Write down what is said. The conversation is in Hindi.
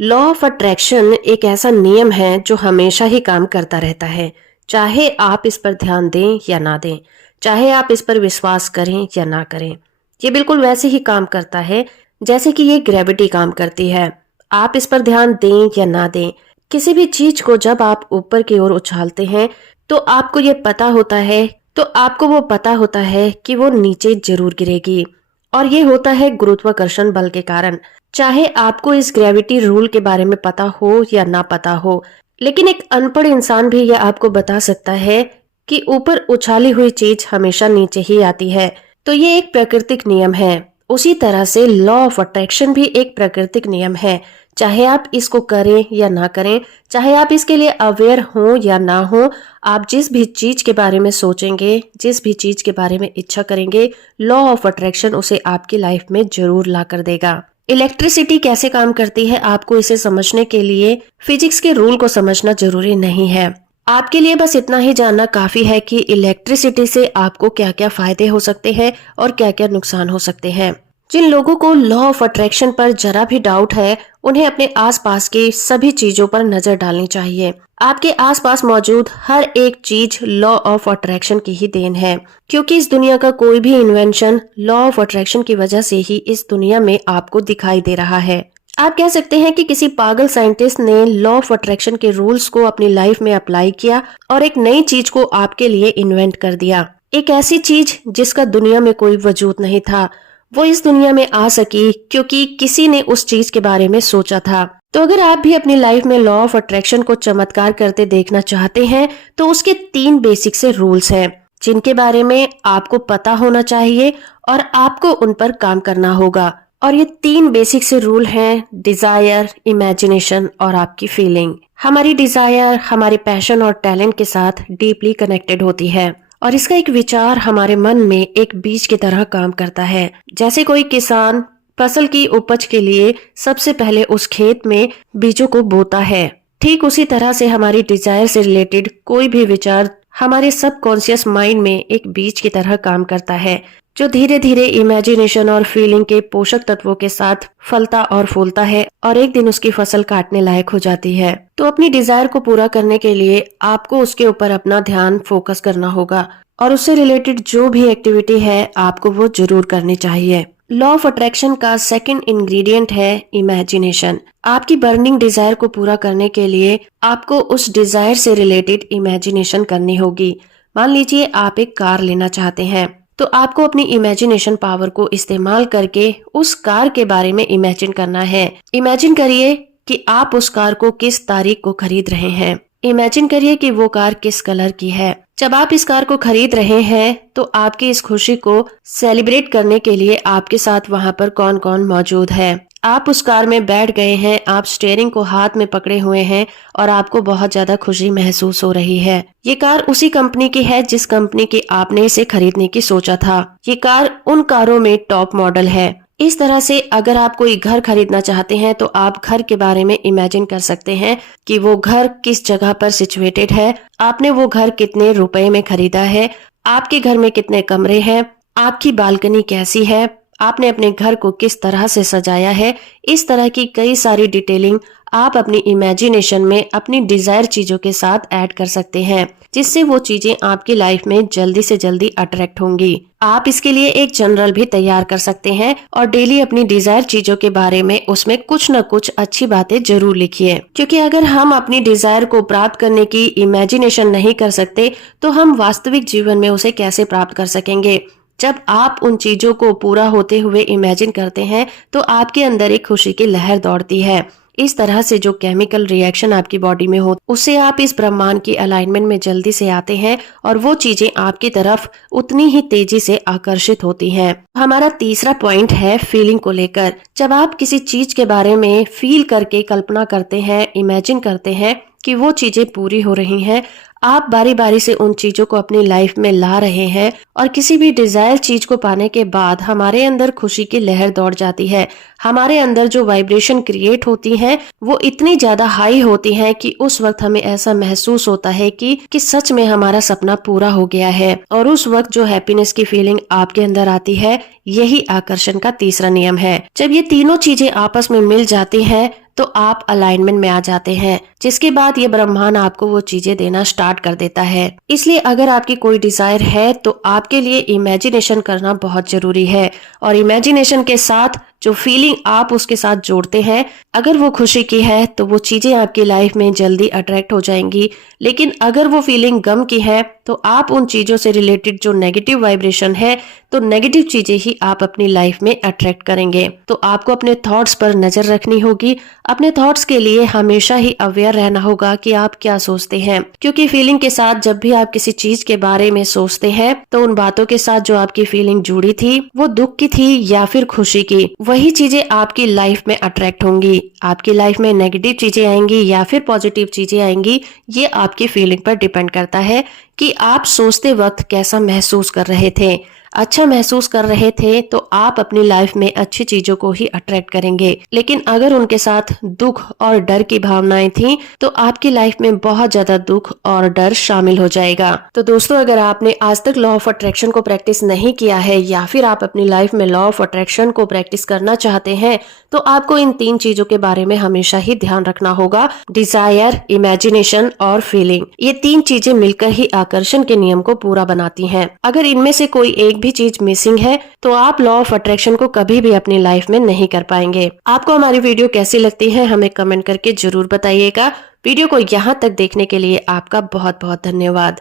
लॉ ऑफ अट्रैक्शन एक ऐसा नियम है जो हमेशा ही काम करता रहता है। चाहे आप इस पर ध्यान दें या ना दें, चाहे आप इस पर विश्वास करें या ना करें, ये बिल्कुल वैसे ही काम करता है जैसे कि ये ग्रेविटी काम करती है। आप इस पर ध्यान दें या ना दें, किसी भी चीज को जब आप ऊपर की ओर उछालते हैं तो आपको ये पता होता है, तो आपको वो पता होता है कि वो नीचे जरूर गिरेगी। और ये होता है गुरुत्वाकर्षण बल के कारण। चाहे आपको इस ग्रेविटी रूल के बारे में पता हो या ना पता हो, लेकिन एक अनपढ़ इंसान भी यह आपको बता सकता है कि ऊपर उछाली हुई चीज हमेशा नीचे ही आती है। तो ये एक प्राकृतिक नियम है। उसी तरह से लॉ ऑफ अट्रैक्शन भी एक प्राकृतिक नियम है। चाहे आप इसको करें या ना करें, चाहे आप इसके लिए अवेयर हो या ना हो, आप जिस भी चीज के बारे में सोचेंगे, जिस भी चीज के बारे में इच्छा करेंगे, लॉ ऑफ अट्रैक्शन उसे आपकी लाइफ में जरूर ला कर देगा। इलेक्ट्रिसिटी कैसे काम करती है, आपको इसे समझने के लिए फिजिक्स के रूल को समझना जरूरी नहीं है। आपके लिए बस इतना ही जानना काफी है कि इलेक्ट्रिसिटी से आपको क्या क्या फायदे हो सकते हैं और क्या क्या नुकसान हो सकते हैं। जिन लोगों को लॉ ऑफ अट्रैक्शन पर जरा भी डाउट है, उन्हें अपने आसपास की सभी चीजों पर नजर डालनी चाहिए। आपके आसपास मौजूद हर एक चीज लॉ ऑफ अट्रैक्शन की ही देन है, क्योंकि इस दुनिया का कोई भी इन्वेंशन लॉ ऑफ अट्रैक्शन की वजह से ही इस दुनिया में आपको दिखाई दे रहा है। आप कह सकते हैं कि किसी पागल साइंटिस्ट ने लॉ ऑफ अट्रैक्शन के रूल्स को अपनी लाइफ में अप्लाई किया और एक नई चीज को आपके लिए इन्वेंट कर दिया। एक ऐसी चीज जिसका दुनिया में कोई वजूद नहीं था, वो इस दुनिया में आ सकी क्योंकि किसी ने उस चीज के बारे में सोचा था। तो अगर आप भी अपनी लाइफ में लॉ ऑफ अट्रैक्शन को चमत्कार करते देखना चाहते हैं, तो उसके 3 बेसिक से रूल्स हैं जिनके बारे में आपको पता होना चाहिए और आपको उन पर काम करना होगा। और ये 3 बेसिक से रूल हैं डिजायर, इमेजिनेशन और आपकी फीलिंग। हमारी डिजायर हमारे पैशन और टैलेंट के साथ डीपली कनेक्टेड होती है और इसका एक विचार हमारे मन में एक बीज की तरह काम करता है। जैसे कोई किसान फसल की उपज के लिए सबसे पहले उस खेत में बीजों को बोता है, ठीक उसी तरह से हमारी डिजायर से रिलेटेड कोई भी विचार हमारे सबकॉन्शियस माइंड में एक बीज की तरह काम करता है, जो धीरे धीरे इमेजिनेशन और फीलिंग के पोषक तत्वों के साथ फलता और फूलता है और एक दिन उसकी फसल काटने लायक हो जाती है। तो अपनी डिजायर को पूरा करने के लिए आपको उसके ऊपर अपना ध्यान फोकस करना होगा और उससे रिलेटेड जो भी एक्टिविटी है आपको वो जरूर करनी चाहिए। लॉ ऑफ अट्रैक्शन का सेकंड इंग्रेडिएंट है इमेजिनेशन। आपकी बर्निंग डिजायर को पूरा करने के लिए आपको उस डिजायर से रिलेटेड इमेजिनेशन करनी होगी। मान लीजिए आप एक कार लेना चाहते हैं, तो आपको अपनी इमेजिनेशन पावर को इस्तेमाल करके उस कार के बारे में इमेजिन करना है। इमेजिन करिए कि आप उस कार को किस तारीख को खरीद रहे हैं। इमेजिन करिए कि वो कार किस कलर की है। जब आप इस कार को खरीद रहे हैं तो आपकी इस खुशी को सेलिब्रेट करने के लिए आपके साथ वहाँ पर कौन कौन मौजूद है। आप उस कार में बैठ गए हैं, आप स्टीयरिंग को हाथ में पकड़े हुए हैं और आपको बहुत ज्यादा खुशी महसूस हो रही है। ये कार उसी कंपनी की है जिस कंपनी की आपने इसे खरीदने की सोचा था। ये कार उन कारों में टॉप मॉडल है। इस तरह से अगर आप कोई घर खरीदना चाहते हैं तो आप घर के बारे में इमेजिन कर सकते हैं कि वो घर किस जगह पर सिचुएटेड है, आपने वो घर कितने रुपए में खरीदा है, आपके घर में कितने कमरे हैं, आपकी बालकनी कैसी है, आपने अपने घर को किस तरह से सजाया है। इस तरह की कई सारी डिटेलिंग आप अपनी इमेजिनेशन में अपनी डिजायर चीजों के साथ ऐड कर सकते हैं, जिससे वो चीजें आपकी लाइफ में जल्दी से जल्दी अट्रैक्ट होंगी। आप इसके लिए एक जनरल भी तैयार कर सकते हैं और डेली अपनी डिजायर चीजों के बारे में उसमें कुछ न कुछ अच्छी बातें जरूर लिखिए, क्योंकि अगर हम अपनी डिजायर को प्राप्त करने की इमेजिनेशन नहीं कर सकते तो हम वास्तविक जीवन में उसे कैसे प्राप्त कर सकेंगे। जब आप उन चीजों को पूरा होते हुए इमेजिन करते हैं तो आपके अंदर एक खुशी की लहर दौड़ती है। इस तरह से जो केमिकल रिएक्शन आपकी बॉडी में हो, उससे आप इस ब्रह्मांड की अलाइनमेंट में जल्दी से आते हैं और वो चीजें आपकी तरफ उतनी ही तेजी से आकर्षित होती हैं। हमारा तीसरा पॉइंट है फीलिंग को लेकर। जब आप किसी चीज के बारे में फील करके कल्पना करते हैं, इमेजिन करते हैं कि वो चीजें पूरी हो रही हैं, आप बारी बारी से उन चीजों को अपनी लाइफ में ला रहे हैं और किसी भी डिजायर चीज को पाने के बाद हमारे अंदर खुशी की लहर दौड़ जाती है। हमारे अंदर जो वाइब्रेशन क्रिएट होती है वो इतनी ज्यादा हाई होती है कि उस वक्त हमें ऐसा महसूस होता है कि सच में हमारा सपना पूरा हो गया है। और उस वक्त जो हैप्पीनेस की फीलिंग आपके अंदर आती है, यही आकर्षण का तीसरा नियम है। जब ये तीनों चीजें आपस में मिल जाती हैं तो आप अलाइनमेंट में आ जाते हैं, जिसके बाद ये ब्रह्मांड आपको वो चीजें देना स्टार्ट कर देता है। इसलिए अगर आपकी कोई डिजायर है तो आपके लिए इमेजिनेशन करना बहुत जरूरी है, और इमेजिनेशन के साथ जो फीलिंग आप उसके साथ जोड़ते हैं, अगर वो खुशी की है तो वो चीजें आपकी लाइफ में जल्दी अट्रैक्ट हो जाएंगी। लेकिन अगर वो फीलिंग गम की है तो आप उन चीजों से रिलेटेड जो नेगेटिव वाइब्रेशन है, तो नेगेटिव चीजें ही आप अपनी लाइफ में अट्रैक्ट करेंगे। तो आपको अपने थॉट्स पर नजर रखनी होगी। अपने थॉट्स के लिए हमेशा ही अवेयर रहना होगा कि आप क्या सोचते हैं, क्योंकि फीलिंग के साथ जब भी आप किसी चीज के बारे में सोचते हैं तो उन बातों के साथ जो आपकी फीलिंग जुड़ी थी वो दुख की थी या फिर खुशी की, वही चीजें आपकी लाइफ में अट्रैक्ट होंगी। आपकी लाइफ में नेगेटिव चीजें आएंगी या फिर पॉजिटिव चीजें आएंगी, ये आपकी फीलिंग पर डिपेंड करता है कि आप सोचते वक्त कैसा महसूस कर रहे थे। अच्छा महसूस कर रहे थे तो आप अपनी लाइफ में अच्छी चीजों को ही अट्रैक्ट करेंगे, लेकिन अगर उनके साथ दुख और डर की भावनाएं थी तो आपकी लाइफ में बहुत ज्यादा दुख और डर शामिल हो जाएगा। तो दोस्तों, अगर आपने आज तक लॉ ऑफ अट्रैक्शन को प्रैक्टिस नहीं किया है या फिर आप अपनी लाइफ में लॉ ऑफ अट्रैक्शन को प्रैक्टिस करना चाहते हैं, तो आपको इन 3 चीजों के बारे में हमेशा ही ध्यान रखना होगा। डिजायर, इमेजिनेशन और फीलिंग, ये 3 चीजें मिलकर ही आकर्षण के नियम को पूरा बनाती हैं। अगर इनमें से कोई एक भी चीज मिसिंग है तो आप लॉ ऑफ अट्रैक्शन को कभी भी अपनी लाइफ में नहीं कर पाएंगे। आपको हमारी वीडियो कैसी लगती है हमें कमेंट करके जरूर बताइएगा। वीडियो को यहाँ तक देखने के लिए आपका बहुत बहुत धन्यवाद।